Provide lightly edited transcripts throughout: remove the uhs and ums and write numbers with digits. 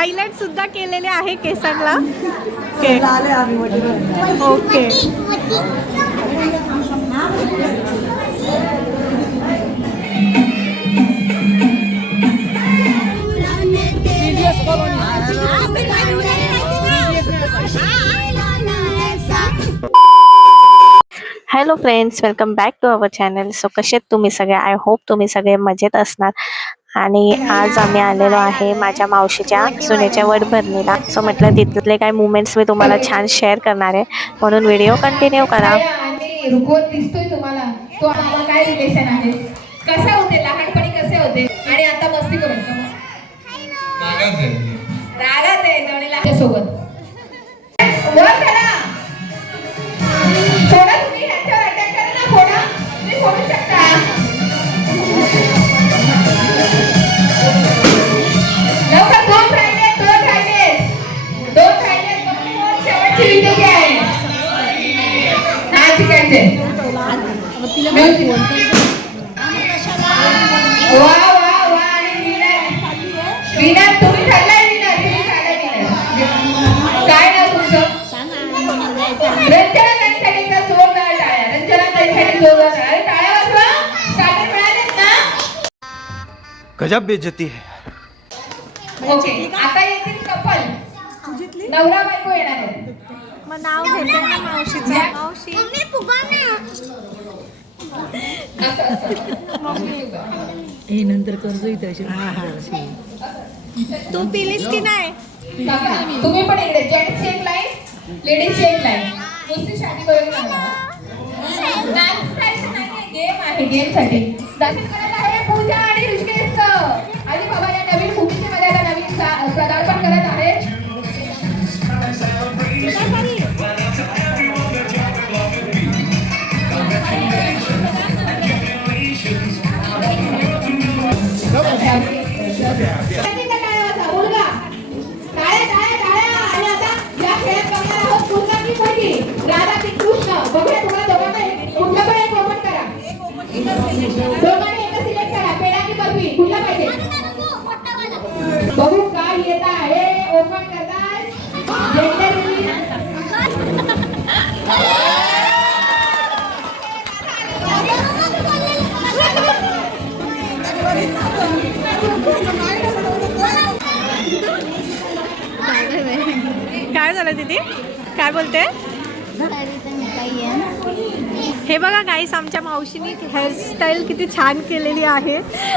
Highlight सुद्धा केलेले आहे केसांना. Okay. Hello friends, welcome back to our channel. So कसे तुम्ही सगळे? आय होप तुम्ही सगळे मजेत असणार. आणि आज आम्ही आलेलो आहे माझ्या मावशीच्या सुनेच्या वटभरणीला. सो म्हटलं तिथले काय मुमेंट्स मी तुम्हाला छान शेअर करणार आहे, म्हणून व्हिडिओ कंटिन्यू करा. रुखवत दिसतोय तुम्हाला, तो आम्हाला काय रिलेशन आहे, कसे होते लहानपणी, कसे होते आणि आता मस्ती करत रागात आहे जवळीला सोबत. वर करा थोडा, तुम्ही ह्याच्यावर अटॅक करा ना, थोडा तुम्ही फोडू शकता. लवकर दोन राहिले, शेवटची विनंती आहे. हा ठीक आहे. वा वा वा. आणि विनर तुम्ही ठरलाय, काय नाव तुमचं? रंजना ताईंसाठी जोरदार टाळ्या. रंजना ताईंसाठी जोरदार टाळ्या. टाळ्या वाजवा. स्टार्टर मिळालेत ना? गजब बेइज्जती है. ओके, आता येतील कपल, नवरा बायको येणार आहे. मग नाव घेते ना मावशीचं. मावशी हे नंतर कर्ज इथे. तू पिलीस की नाही? तुम्ही पण इकडे. जेंट्सची एक लाईन, लेडीजची एक लाईन. नुसती शादी करून गेम आहे. गेम साठी दर्शन करायला आहे पूजा आणि ऋषिकेश. आणि बाबा या नवीन भूमीमध्ये आता नवीन पदार्पण करत आहेत. बघू काय येत आहे. ओपन करताय. काय झालं दीदी? काय बोलते? हे बघा गाईस, आमच्या मावशीने हेअरस्टाईल किती छान केलेली आहे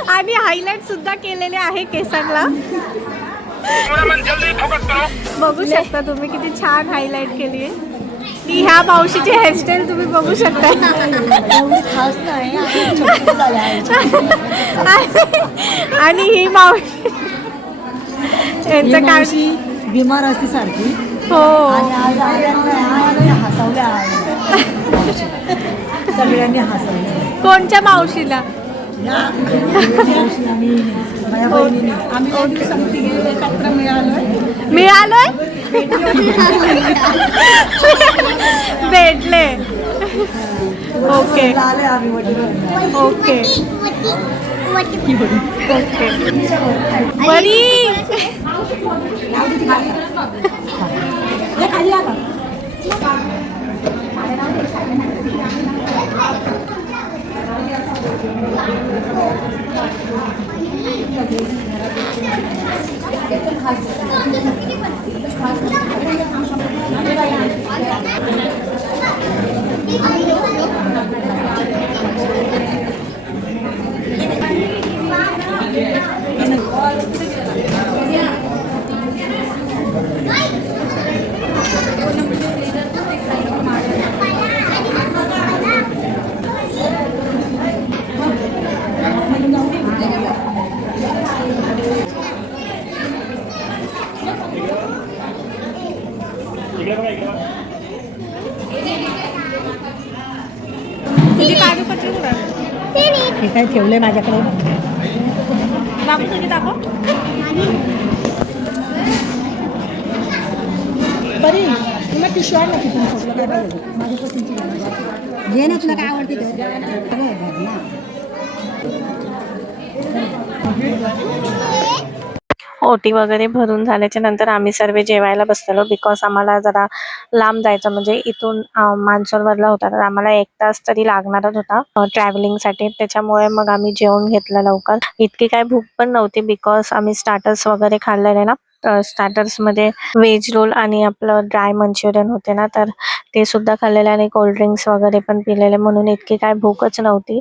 आणि हायलाइट सुद्धा केलेले आहे केसांना. बघू शकता तुम्ही किती छान हायलाइट केली आहे. ह्या मावशीची हेअरस्टाईल तुम्ही बघू शकता. आणि ही मावशी यांचं काय बिमार असते सारखी. हो. हसवल्या सगळ्यांनी हसवलं. कोणत्या मावशीला? माझ्या बहिणीने. आम्ही एकत्र मिळालोय भेटले. Okay okay okay. बरी तुझी कागदपत्र हे काय ठेवलंय माझ्याकडे. दाखव तुझी, दाखव. बरी तुला पिशवी आहे ना तिथून फोटो काय पाहिजे माझ्यापासूनची घे ना, तुला काय आवडते ओटी वगैरे भरून झाल्याच्या नंतर आम्ही सर्व जेवायला बसलेलो, बिकॉज आम्हाला जरा लांब जायचं, म्हणजे इथून मानसरोवरला होता तर आम्हाला 1 तास तरी लागणारच होता ट्रॅव्हलिंगसाठी. त्याच्यामुळे मग आम्ही जेवून घेतलं लवकर. इतकी काय भूक पण नव्हती, बिकॉज आम्ही स्टार्टर्स वगैरे खाल्लेले ना. स्टार्टर्समध्ये व्हेज रोल आणि आपलं ड्राय मंचुरियन होते ना, तर ते सुद्धा खाल्लेले आणि कोल्ड्रिंक्स वगैरे पण पिलेले, म्हणून इतकी काय भूकच नव्हती.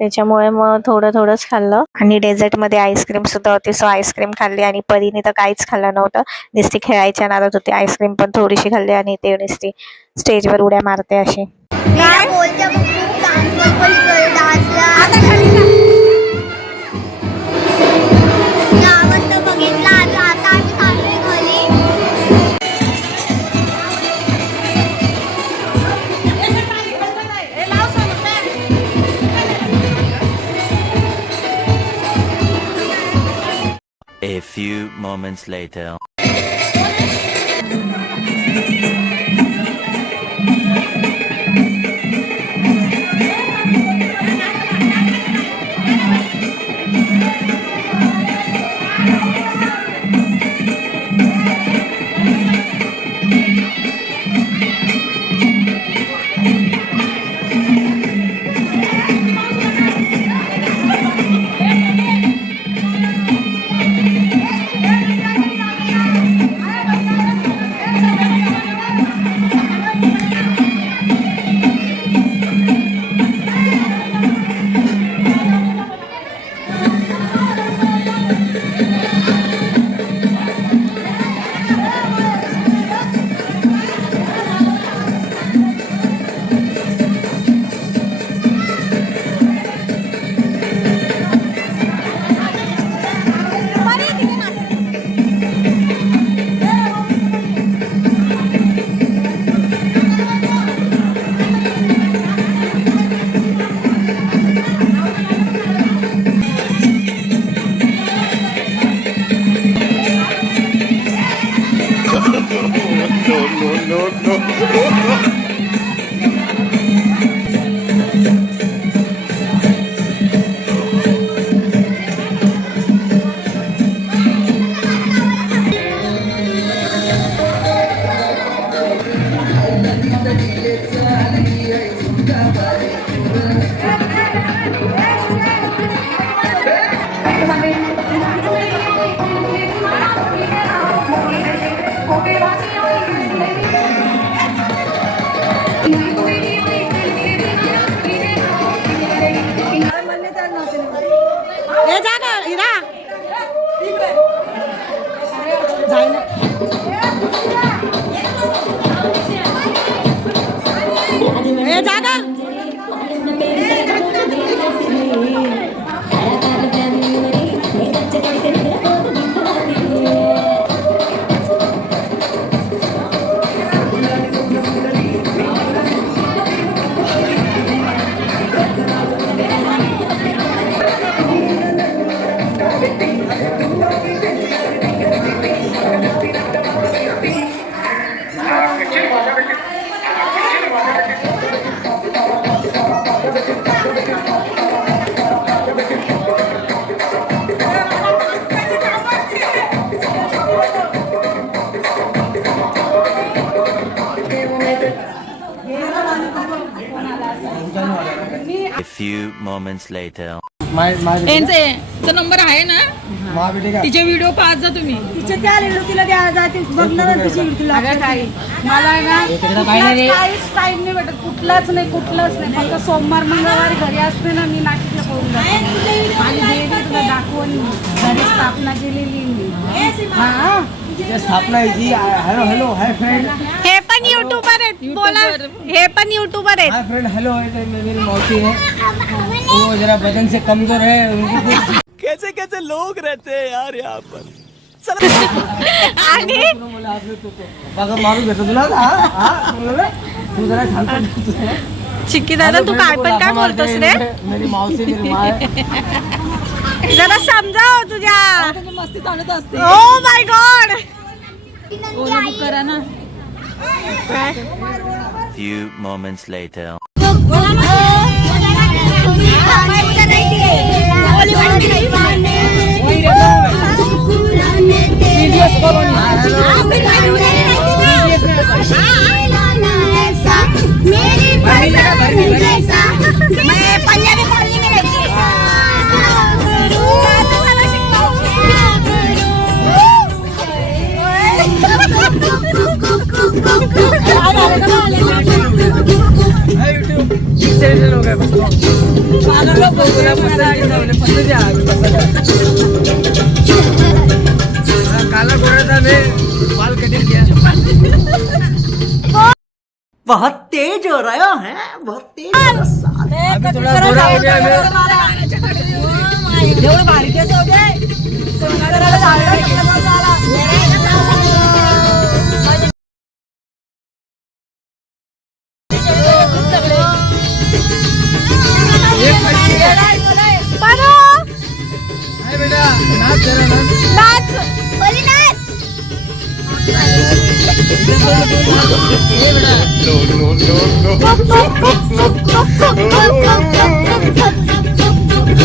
त्याच्यामुळे मग थोडंच खाल्लं. आणि डेझर्टमध्ये आईस्क्रीम सुद्धा होती, सो आईस्क्रीम खाल्ली. आणि परीने तर काहीच खाल्लं नव्हतं, नुसती खेळायच्या नादात होती. आईस्क्रीम पण थोडीशी खाल्ली आणि ते नुसती स्टेजवर उड्या मारते अशी. काय बोलते बघ, खूप डान्स पण डान्सला आता खाली गावात बघितला. आता आम्ही चाललोय घरी. A few moments later. A few moments later. त्यांचा नंबर आहे ना, तिचे व्हिडिओ पाहत जा तुम्ही. तिचे त्या तिला द्या जाते बघणार तिची तुला मला ना काहीच टाइम नाही भेटत, कुठलाच नाही. फक्त सोमवार मंगळवारी घरी असते ना, मी नाशिकला पळून जाते. आणि देवी तुला दाखवून घरी स्थापना केलेली मी. हा स्थापना जी. Hello hello hi friend. हे पण युट्यूबर आहेत, बोला. हे पण युट्यूबर आहेत. Hi friend hello. मेरी मौसी है, वो जरा बदन से कमजोर है, उनकी कैसे कैसे लोग रहते हैं यार यहाँ पर. आणि बघा मारून घेतो तुला. तू जरा सांगतो चिक्की दादा, तू काय पण काय बोलतोस रे? मेरी मौसी मेरी माँ है. जरा समजाव तुझ्या. मस्ती चालत असते. Oh my God. Ola book करा ना. Few moments later. नाही तुला पसंत आहे, पसंत आहे. काला गोरा ने बाल कटिंग किया. बहुत तेज हो रहा है, बहुत तेज अभी थोड़ा गोरा हो गया मैं. एवढं भारी केस होते हाय बेटा नाच जरा नाच. बोली नाच. ये बेटा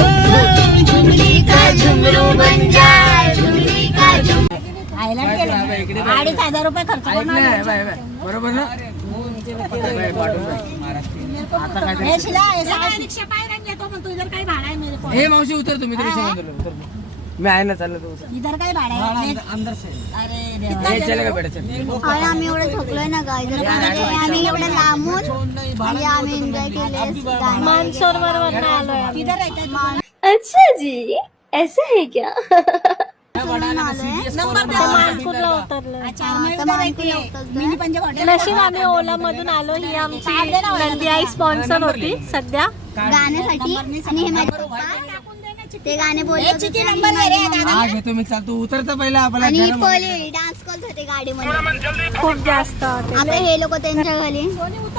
झुमरी का झुमरू बन जाए, झुमरी का झुमरू. इकडे 2,500 रुपये खर्च ऐक ना, बाय बाय. बरोबर ना. बाय, पाठवून बाय. आता काय ते- रिक्षा पायऱ्यात घेतो पण तू इधर काही भाडा आहे मेरे को ए मावशी उतर तुम्ही तरी समजलं उतर. मी आहे ना चाललो तू उतर. इधर काही भाडा आहे अंदर से अरे देवा. ये चलेगा बेटा चल. अरे आम्ही एवढं थकलोय ना गाय जर आम्ही एवढं लांबून म्हणजे आम्ही एन्जॉय केले मानसरोवरवरनं आलोय. इधर रहते अच्छा जी ऐसा है क्या. नंबर द्या. मानपूरला उतरलोय. अच्छा मग उधर रहते मिनी पंजाब हॉटेल नशीब आम्ही ओला मधून आलो. ही आमची नंदी आई स्पॉन्सर होती सध्या. गाण्यासाठी आणि हे माझे पप्पा ते गाणे बोलत होते नंबर दे रे दादा. हा घेतो मी चालतो उतरता पहिला आपला आणि गरम. पहिले डान्स करत होते गाडीमध्ये. खूप जास्त होते. आता हे लोक त्यांच्या घरी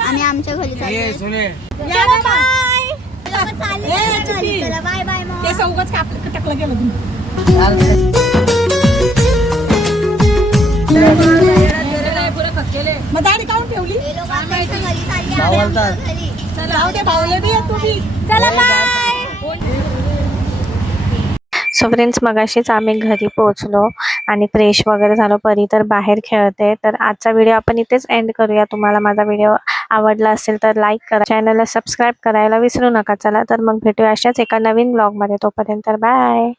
आम्ही आमच्या घरी ए चाललोय. सुने चला बाय. चला बाय बाय मग. ते सौगच टाकलं गेलं तुम्ही. मग दाढी काढून ठेवली. हे लोक आमच्या घरी चालले, भाऊ आम्ही बोलतात. आमच्या घरी. जाऊ दे भाऊले बी येत तुम्ही. चला बाय. सो फ्रेंड्स मगाशीच आम्ही घरी पोहोचलो आणि फ्रेश वगैरे झालो. परी तर बाहेर खेळते. तर आजचा व्हिडिओ आपण इथेच एंड करूया. तुम्हाला माझा व्हिडिओ आवडला असेल तर लाईक करा, चॅनलला सबस्क्राईब करायला विसरू नका. चला तर मग भेटूया अशाच एका नवीन ब्लॉगमध्ये. तोपर्यंत बाय.